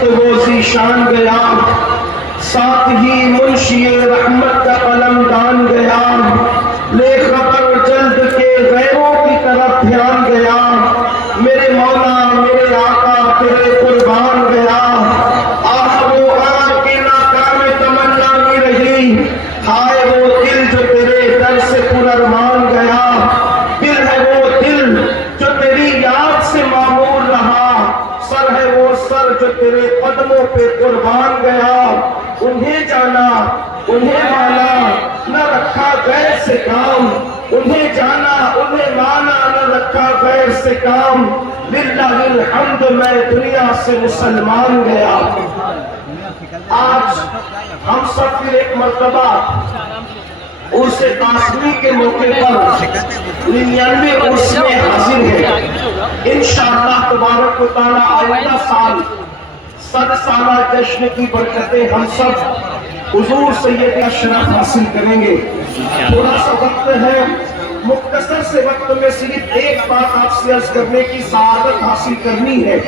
وقت وہ ذیشان گیا، ساتھ ہی منشی رحمت کا قلم دان گیا، لے خبر جلد کے غیروں کی طرف دھیان گیا، میرے مولا میرے آقا تیرے قربان گیا، آہ وہ آنکھ کی ناکام تمنا نہیں رہی، ہائے وہ دل جو تیرے در سے پرارمان گیا، دل ہے وہ دل جو تیری یاد سے معمور رہا، سر ہے وہ سر جو تیرے قدموں پہ قربان گیا، انہیں جانا انہیں مانا نہ رکھا غیر سے کام، انہیں جانا انہیں مانا نہ رکھا غیر سے کام، للہ الحمد میں دنیا سے مسلمان گیا۔ آج ہم سب پھر ایک مرتبہ عرس قاسمی کے موقع پر 99 عرس میں حاضر ہیں۔ انشاءاللہ تبارک و تعالی آئندہ سال 100 سالہ جشن کی برکتیں ہم سب حضور سید اشرف حاصل کریں گے۔ تھوڑا سا وقت ہے، مختصر سے وقت میں صرف ایک بات آپ سے عرض کرنے کی سعادت حاصل کرنی ہے۔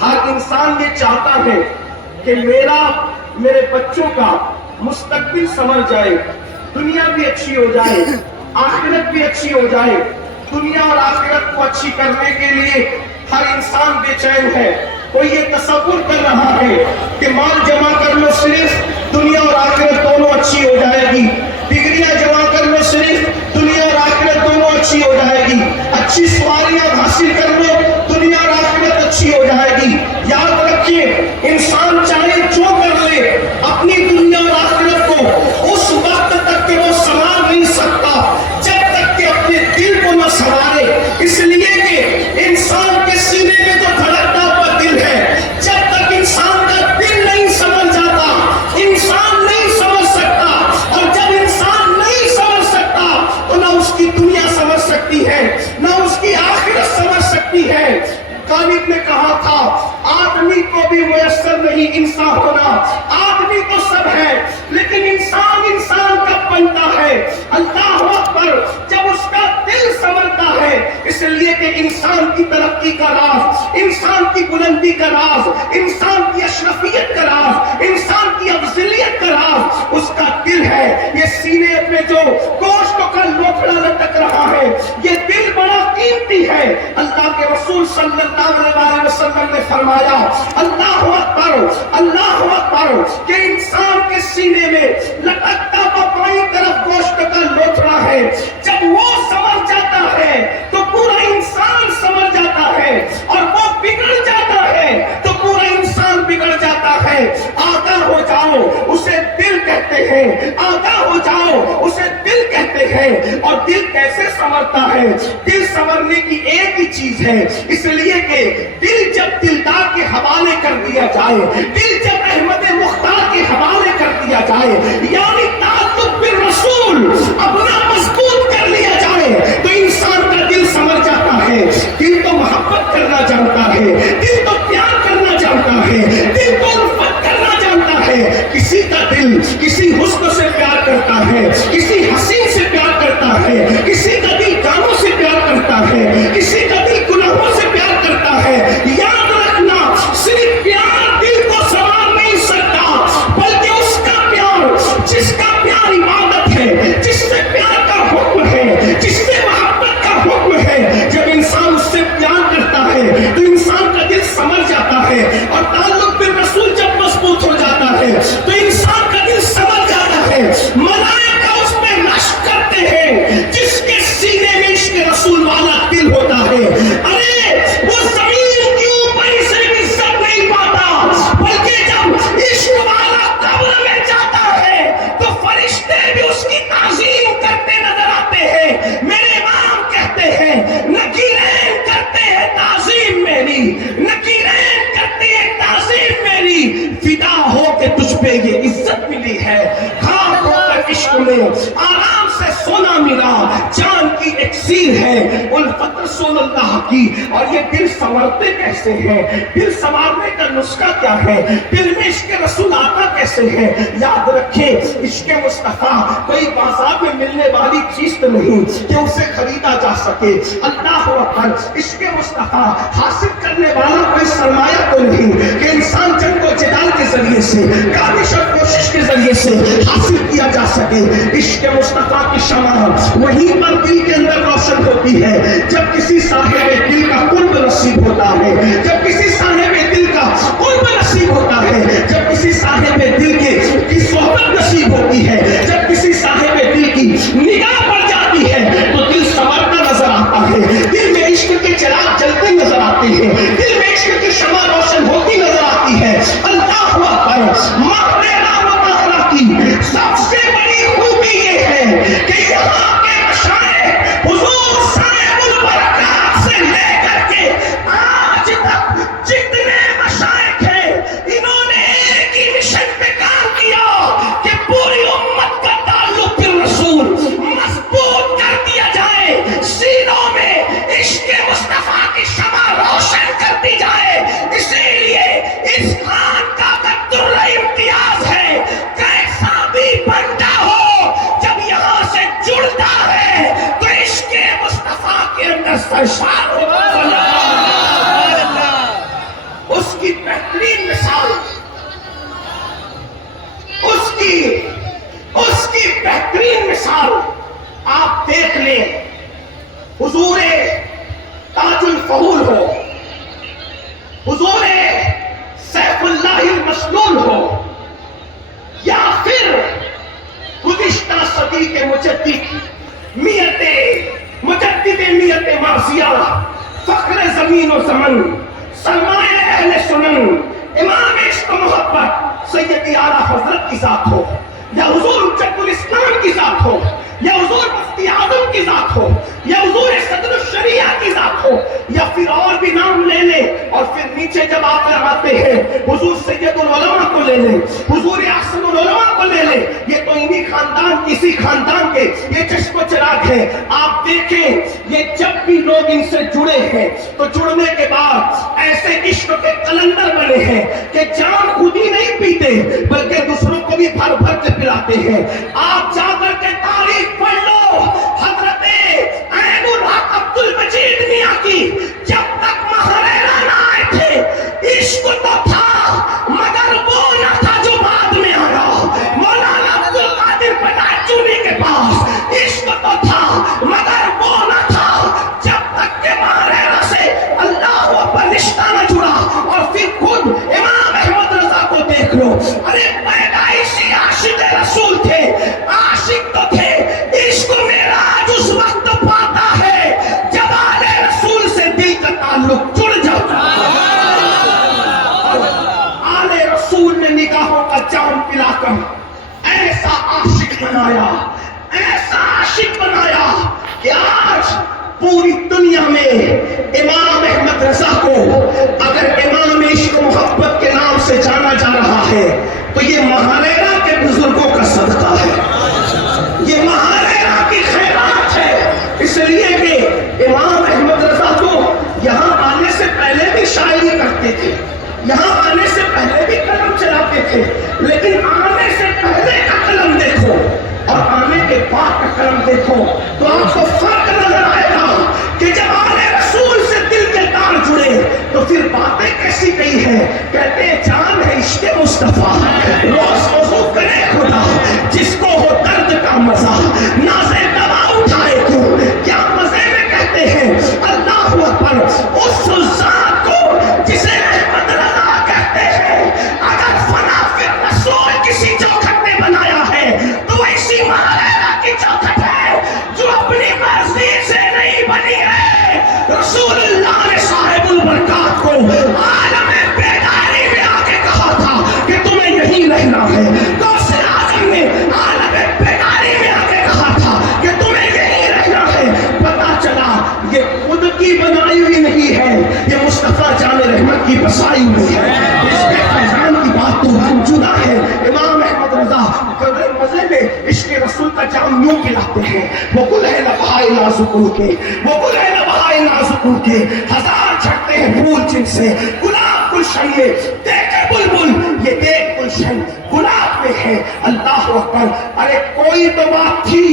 ہر انسان یہ چاہتا ہے کہ میرے بچوں کا مستقبل سنور جائے، دنیا بھی اچھی ہو جائے، آخرت بھی اچھی ہو جائے۔ دنیا اور آخرت کو اچھی کرنے کے لیے ہر انسان بے چین ہے۔ کوئی یہ تصور کر رہا ہے کہ مال جمع کر لو صرف دنیا اور آخرت دونوں اچھی ہو جائے گی، ڈگریاں جمع کر لو صرف دنیا اور آخرت دونوں اچھی ہو جائے گی، اچھی سواریاں حاصل کر لو دنیا اور آخرت اچھی ہو جائے گی۔ یاد رکھیے، انسان چاہے جو کر لے اپنی دنیا اور آخرت کو اس وقت تک کہ وہ سنوار نہیں سکتا جب تک کہ اپنے دل کو نہ سنوارے، اس لیے کہ انسان کے سینے میں تو دھڑکتا ہوا دل ہے، جب تک انسان کا دل نہیں سمجھ جاتا انسان نہیں سمجھ سکتا، اور جب انسان نہیں سمجھ سکتا تو نہ اس کی دنیا سمجھ سکتی ہے نہ اس کی آخرت سمجھ سکتی ہے۔ غالب نے کہا تھا آدمی کو بھی میسر نہیں انسان ہونا، آدمی تو سب ہے لیکن انسان کب بنتا ہے؟ اللہ اکبر، جب اس کا دل سنورتا ہے۔ اس لیے کہ انسان کی ترقی کا راز، انسان کی بلندی کا راز، انسان کی اشرفیت کا راز، انسان کی افضلیت کا راز اس کا دل ہے۔ یہ سینے میں جو گوشت کا لوکھڑا لٹک رہا ہے، یہ دل بڑا قیمتی ہے۔ اللہ کے رسول صلی اللہ علیہ وسلم نے فرمایا اللہ اکبر کہ انسان کے سینے میں لٹکتا ہوا بائیں طرف گوشت کا لوتھڑا ہے، جب وہ سمجھ جاتا ہے تو پورا انسان سمجھ جاتا ہے، اور وہ بگڑ جاتا ہے تو پورا انسان بگڑ جاتا ہے۔ آگاہ ہو جاؤ اسے دل کہتے ہیں، آگاہ ہو جاؤ اسے دل کہتے ہیں۔ اور دل کیسے سنورتا ہے؟ دل سنورنے کی ایک ہی چیز ہے، اس لیے کہ دل جب دلدار کے حوالے کر دیا جائے، دل جب احمد مختار کے حوالے کر دیا جائے، یعنی تعلق بالرسول اپنا مضبوط کر لیا جائے تو انسان کا دل سمجھ جاتا ہے۔ دل تو محبت کرنا جانتا ہے، دل تو پیار کرنا جانتا ہے، دل تو الفت کرنا جانتا ہے۔ کسی کا دل کسی حسن سے پیار کرتا ہے، کسی حسین سے پیار کرتا ہے، کسی کا دل کاموں سے پیار کرتا ہے، کسی کا دل گناہوں سے پیار کرتا ہے۔ یاد رکھنا، صرف پیار دل کو سنوار نہیں سکتا، بلکہ اس کا پیار، جس کا پیار عبادت ہے، جس سے پیار کا حکم ہے، جس سے محبت کا حکم ہے، جب انسان اس سے پیار کرتا ہے تو انسان کا دل سمجھ جاتا ہے، اور تعلق بالرسول جب مضبوط ہو جاتا ہے تو انسان کا دل سمجھ جاتا ہے۔ ملائکہ اس پہ مشق کرتے ہیں جس کے سینے میں عشق رسول والا دل ہوتا ہے۔ ارے وہ زمین کے اوپر اسے عزت نہیں پاتا، بلکہ جب عشق والا قبر میں جاتا ہے تو فرشتے بھی اس کی تعظیم کرتے نظر آتے ہیں۔ میرے امام کہتے ہیں نکیرین کرتے ہیں تعظیم میری، نکیرین کرتے ہیں تعظیم میری، فدا ہو کے تجھ پہ یہ عزت ملی ہے، خاک ہو کر عشق میں آرام سے سونا ملا، جان کی اکسیر ہے الفت رسول اللہ کی۔ اور یہ دل سنورتے کیسے ہیں؟ دل سنوارنے کا نسخہ کیا ہے؟ دل میں عشق رسول آتا کیسے ہے؟ یاد رکھیں، عشق مصطفیٰ کوئی بازار میں ملنے والی چیز تو نہیں کہ اسے خریدا جا سکے۔ اللہ اکبر، عشق مصطفیٰ حاصل کرنے والا کوئی سرمایہ تو نہیں کہ انسان جنگ ذریعے سے، کاوش اور کوشش کے ذریعے سے حاصل کیا جا سکے۔ عشق مصطفیٰ کی شمع وہیں پر دل کے اندر روشن ہوتی ہے جب کسی صاحب دل کا قرب نصیب ہوتا ہے، جب کسی صاحب دل کا قرب نصیب ہوتا ہے، جب کسی صاحب دل کی صحبت نصیب ہوتی ہے، جب کسی صاحب دل کی نگاہ پڑ جاتی ہے تو دل سنورتا نظر آتا ہے، دل میں عشق کے چراغ جلتے نظر آتے ہیں، دل میں عشق کی شمع روشن ہوتی نظر آتی ہے۔ اللہ اکبر، مغرب مطہرہ کی سب سے بڑی خوبی یہ ہے کہ یہاں کے مشائخ حضور صاحب البرکات سے لے کر کے آج تک جتنے مشائخ ہیں، انہوں نے ایک ہی مشن پہ کام کیا کہ پوری امت کا تعلق بالرسول مضبوط کر دیا جائے، سینوں میں عشق مصطفیٰ کی شمع روشن کر دی جائے۔ اسی لیے اس خان کا قدر امتیاز ہے، کیسا بھی بنتا ہو جب یہاں سے جڑتا ہے تو عشق مصطفیٰ کے اندر سرشار ہوتا ہے۔ اس کی بہترین مثال، اس کی بہترین مثال آپ دیکھ لیں، حضور تاج الفہول ہو، حضور سیف اللہ المسلول ہو، یا پھر گزشتہ صدی کے مجدد میت ماضیہ، فخر زمین و زمن، سرمایہ اہل سنن، امام عشق و محبت سید اعلیٰ حضرت کی ذات ہو، یا حضور حجت الاسلام کی ذات ہو، یا حضور مفتی اعظم کی ذات ہو، یا حضور صدر الشریعہ کی ذات ہو، یا پھر اور بھی نام لے لیں، اور پھر نیچے جب آپ لگاتے ہیں حضور سید العلماء کو لے لیں، حضور احسن العلماء کو لے لیں، یہ تو انہی خاندان کسی خاندان کے یہ چشم و چراغ ہے۔ آپ دیکھیں یہ جب بھی لوگ ان سے جڑے ہیں تو جڑنے کے بعد ایسے عشق کے قلندر بنے ہیں کہ جان خود ہی نہیں پیتے بلکہ دوسروں کو بھی بھر بھر کے پلاتے ہیں۔ آپ جا کر کے تاریخ پڑھ لو، حضرت عین الحق عبد المجید میاں کی جب تک مہریرا نہ آئے تھے عشق تو تھا مگر وہ نہ تھا جو بعد میں آیا۔ مولانا عبد القادر پٹاچونی کے پاس عشق تو تھا مگر وہ نہ تھا جب تک کہ مہریرا سے اللہ پر رشتہ نہ جڑا۔ اور پھر خود امام احمد رضا کو دیکھ لو، ارے پیدائشی عاشق رسول تھے، عاشق تو تھے، عشق میرا آج اس وقت پاتا ہے جب آل رسول سے دل کا تعلق جڑ جاتا ہے۔ آل رسول نے نگاہوں کا جام پلا کر ایسا عاشق بنایا، ایسا عاشق بنایا کہ آج پوری دنیا میں امام احمد رضا کو اگر امام عشق و محبت کے نام سے جانا جا رہا ہے تو یہ مہریرا کے بزرگوں کا صدقہ ہے، یہ مہریرا کی خیرات ہے۔ اس لیے کہ امام احمد رضا تو یہاں آنے سے پہلے بھی شاعری کرتے تھے، یہاں آنے سے پہلے بھی قلم چلاتے تھے، لیکن آنے سے پہلے کا قلم دیکھو اور آنے کے بعد کا قلم دیکھو تو آپ کو فرق نظر آئے گا کہ جب آل رسول سے دل کے تار جڑے تو پھر باتیں کیسی گئی ہیں، کہتے ہیں جان ہے عشق مصطفیٰ، روز وضو کرے خدا، جس کو ہو درد کا مزہ، نازے دوا اٹھائے کیوں، کیا مزے میں کہتے ہیں اللہ اکبر اس ذات کو جسے احمد رضا کہتے ہیں۔ اگر فنا پھر رسول کسی چوکھٹ نے بنایا ہے تو ایسی مہریرا کی چوکھٹ ہے جو اپنی مرضی سے نہیں بنی ہے۔ رسول اللہ نے صاحب البرکات کو عالم بیداری میں آ کے کہا تھا کہ تمہیں یہیں رہنا ہے، غوث اعظم نے عالم بیداری میں آ کے کہا تھا کہ تمہیں یہیں رہنا ہے۔ پتا چلا یہ خود کی بنائی ہوئی نہیں ہے، یہ مصطفیٰ جان رحمت کی بسائی ہوئی ہے۔ اس کے فیضان کی بات تو جدا ہے۔ امام احمد رضا قدر مزے میں عشق رسول کا جام یوں پلاتے ہیں، وہ گل ہے لبہائے نازک ان کے، وہ گل ہے لبہائے نازک ان کے، ہزار جھڑتے ہیں پھول جن سے گلاب گلشن میں دیکھے بلبل، یہ دیکھ گلشن گلاب میں ہے۔ اللہ اکبر، ارے کوئی تو بات تھی،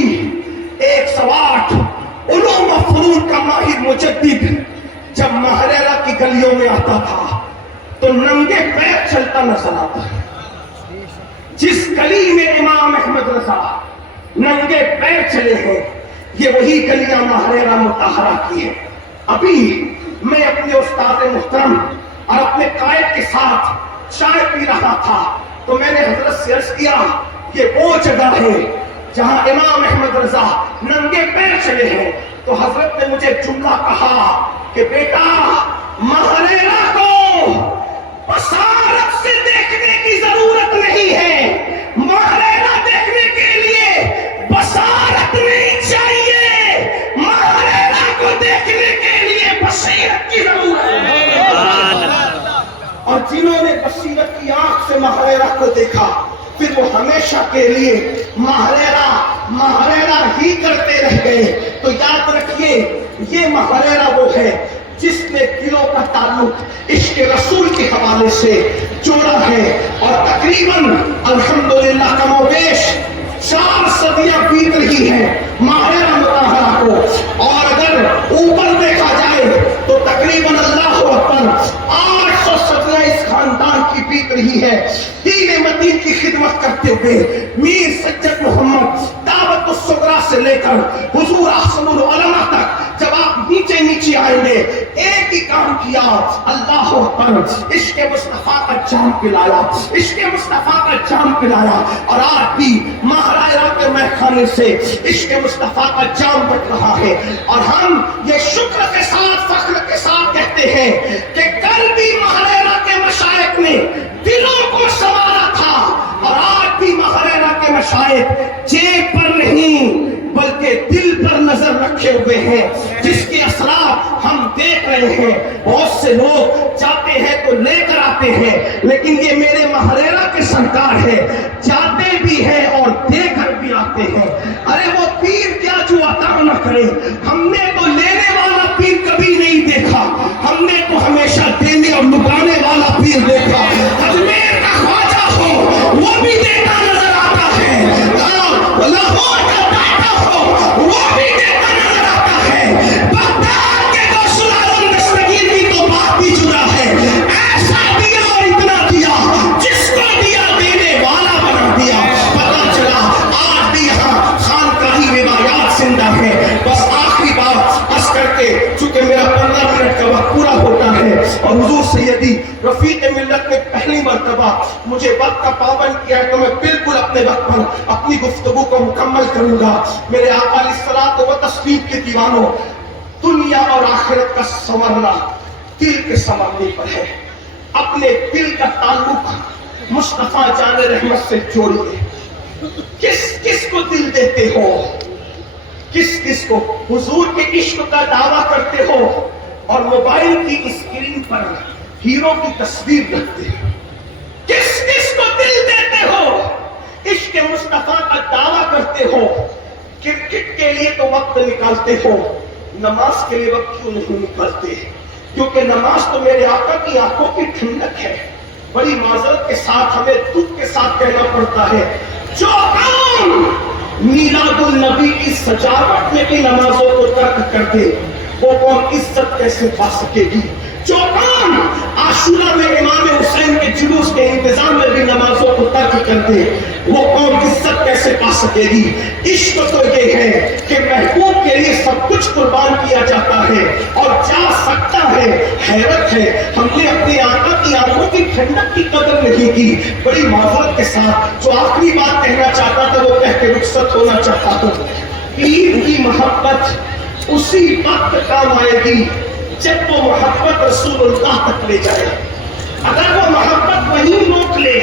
108 علوم و فنون کا ماہر مجدد جب مہریرا کی گلیوں میں آتا تھا تو ننگے پیر چلتا نظر آتا ہے۔ گلی میں امام احمد رضا ننگے پیر چلے ہیں، یہ وہی گلیاں ماہرہ مطہرہ کی ہیں۔ ابھی میں اپنے استاد محترم اور اپنے قائد کے ساتھ چائے پی رہا تھا تو میں نے حضرت سے عرض کیا یہ وہ جگہ ہے جہاں امام احمد رضا ننگے پیر چلے ہیں۔ تو حضرت نے مجھے جملہ کہا کہ بیٹا ماہرہ کو بصارت سے دیکھنے کی ضرورت نہیں ہے، ماہرہ دیکھنے کے لیے بصارت نہیں چاہیے، ماہرہ کو دیکھنے کے لیے بصیرت کی ضرورت ہے۔ اور جنہوں نے بصیرت کی آنکھ سے ماہرہ کو دیکھا پھر وہ ہمیشہ کے لیے ماہرہ ہی کرتے رہ گئے۔ تو یاد رکھیے یہ ماہرہ وہ ہے جس نے دلوں کا تعلق عشق رسول کے حوالے سے جوڑا ہے، اور تقریباً الحمدللہ کم و بیش 4 صدیاں بیت رہی ہیں ماہرہ مطہرہ کو، اور اگر اوپر دیکھا جائے تو تقریباً اللہ اکبر 800 صدیاں اس خاندان کی بیت رہی ہے، دین مدین کی خدمت کرتے ہوئے میر سجد محمد دعوت الصغریٰ سے لے کر حضور احسن العلماء تک جب آپ نیچے نیچے آئیں گے ایک ہی کام کیا، اللہ اکبر، عشق مصطفیٰ کا جام پلایا، عشق مصطفیٰ کا جام پلایا، اور آج بھی ماہرہ کے میخانے سے عشق مصطفیٰ کا جام بٹ رہا ہے۔ اور ہم یہ شکر کے ساتھ فخر کے ساتھ کہتے ہیں کہ کل بھی ماہرہ کے مشائخ نے دلوں کو سنوارا تھا، اور آج بھی ماہرہ کے مشائخ جیب پر نہیں بلکہ دل پر نظر رکھے ہوئے ہیں، جس کے اثرات ہم دیکھ رہے ہیں۔ بہت سے لوگ جاتے ہیں تو لے کر آتے ہیں، لیکن یہ میرے ماہرہ کے سرکار ہے، جاتے بھی ہیں اور دے کر بھی آتے ہیں۔ ارے وہ پیر کیا جو عطا نہ کرے، ہم نے تو لینے والا پیر کبھی نہیں دیکھا، ہم نے تو ہمیشہ دینے اور لٹانے والا پیر دیکھا۔ اجمیر کا خواجہ ہو وہ بھی دیتا نظر آتا ہے، لاہور کا داتا ہو وہ بھی دیتا نظر آتا ہے، بغداد کے غوث العالم دستگیر کی تو بات ہی جدا ہے، ایسا دیا اور اتنا دیا، جس کو دیا دینے والا بنا دیا۔ پتہ چلا آج بھی یہاں خانقاہی روایات زندہ ہے۔ بس آخری بات عرض کر کے، چونکہ میرا 15 منٹ کا وقت پورا ہوتا ہے اور حضور سیدی رفیق ملت نے پہلی مرتبہ مجھے وقت کا پابند کیا ہے، تو میں بالکل اپنے وقت پر اپنی گفتگو کو مکمل کروں گا۔ میرے آقا علیہ الصلوۃ والتسلیم کے دیوانوں، دنیا اور آخرت کا سنورنا دل کے سنورنے پر ہے۔ اپنے دل کا تعلق مصطفیٰ جان رحمت سے جوڑیے۔ کس کس کو دل دیتے ہو، کس کس کو حضور کے عشق کا دعویٰ کرتے ہو اور موبائل کی اسکرین پر ہیرو کی تصویر رکھتے ہو؟ کس کس کو دل دیتے ہو، عشق مصطفیٰ کا دعویٰ کرتے ہو؟ کرکٹ کے لیے تو وقت نکالتے ہو، نماز کے لیے وقت کیوں نہیں نکالتے؟ کیونکہ نماز تو میرے آقا کی آنکھوں کی ٹھنڈک ہے۔ بڑی معذرت کے ساتھ ہمیں دکھ کے ساتھ کہنا پڑتا ہے، جو کام میلاد النبی کی سجاوٹ میں بھی نمازوں کو ترک کر دے وہ قوم عزت کیسے پا سکے گی؟ جو کام عاشورہ میں امام حسین کے جلوس کے انتظام میں بھی نمازوں کو ترک کر دے وہ قوم عزت کیسے پا سکے گی؟ عشق تو یہ ہے کہ محبوب کے لیے سب کچھ قربان کیا جاتا ہے اور جا سکتا ہے۔ حیرت ہے ہم نے اپنے آقا کی آنکھوں کی ٹھنڈک کی قدر نہیں کی۔ بڑی معذرت کے ساتھ جو آخری بات کہنا چاہتا تھا وہ کہہ کے رخصت ہونا چاہتا ہوں۔ پیر کی محبت اسی وقت کام آئے گی جب وہ محبت رسول اللہ تک لے جائے۔ اگر وہ محبت وہیں روک لے،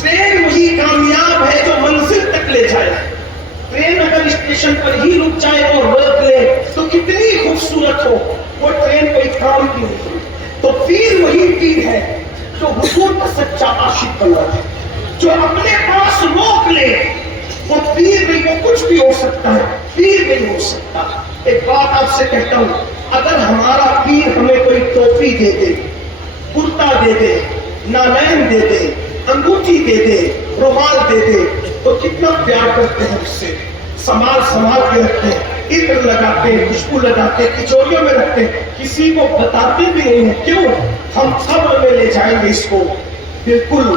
ٹرین وہی کامیاب ہے جو منزل تک لے جائے۔ ٹرین اگر اسٹیشن پر ہی رک جائے اور روک لے تو کتنی خوبصورت ہو، وہ ٹرین کوئی کام کی نہیں۔ تو پیر وہی پیر ہے جو حضور کا سچا عاشق بنا ہے، جو اپنے پاس روک لے۔ وہ پیر نہیں، وہ کچھ بھی ہو سکتا ہے، پیر نہیں ہو سکتا۔ ایک بات آپ سے کہتا ہوں، اگر ہمارا پیر ہمیں کوئی ٹوپی دے دے، کرتا دے دے، نالین دے دے، انگوٹھی دے دے، رومال دے دے تو کتنا پیار کرتے ہیں، اس سے سنبھال کے رکھتے ہیں، عطر لگاتے ہیں، خوشبو لگاتے ہیں، کچوریوں میں رکھتے ہیں، کسی کو بتاتے بھی نہیں ہیں۔ کیوں؟ ہم قبر میں لے جائیں گے اس کو، بالکل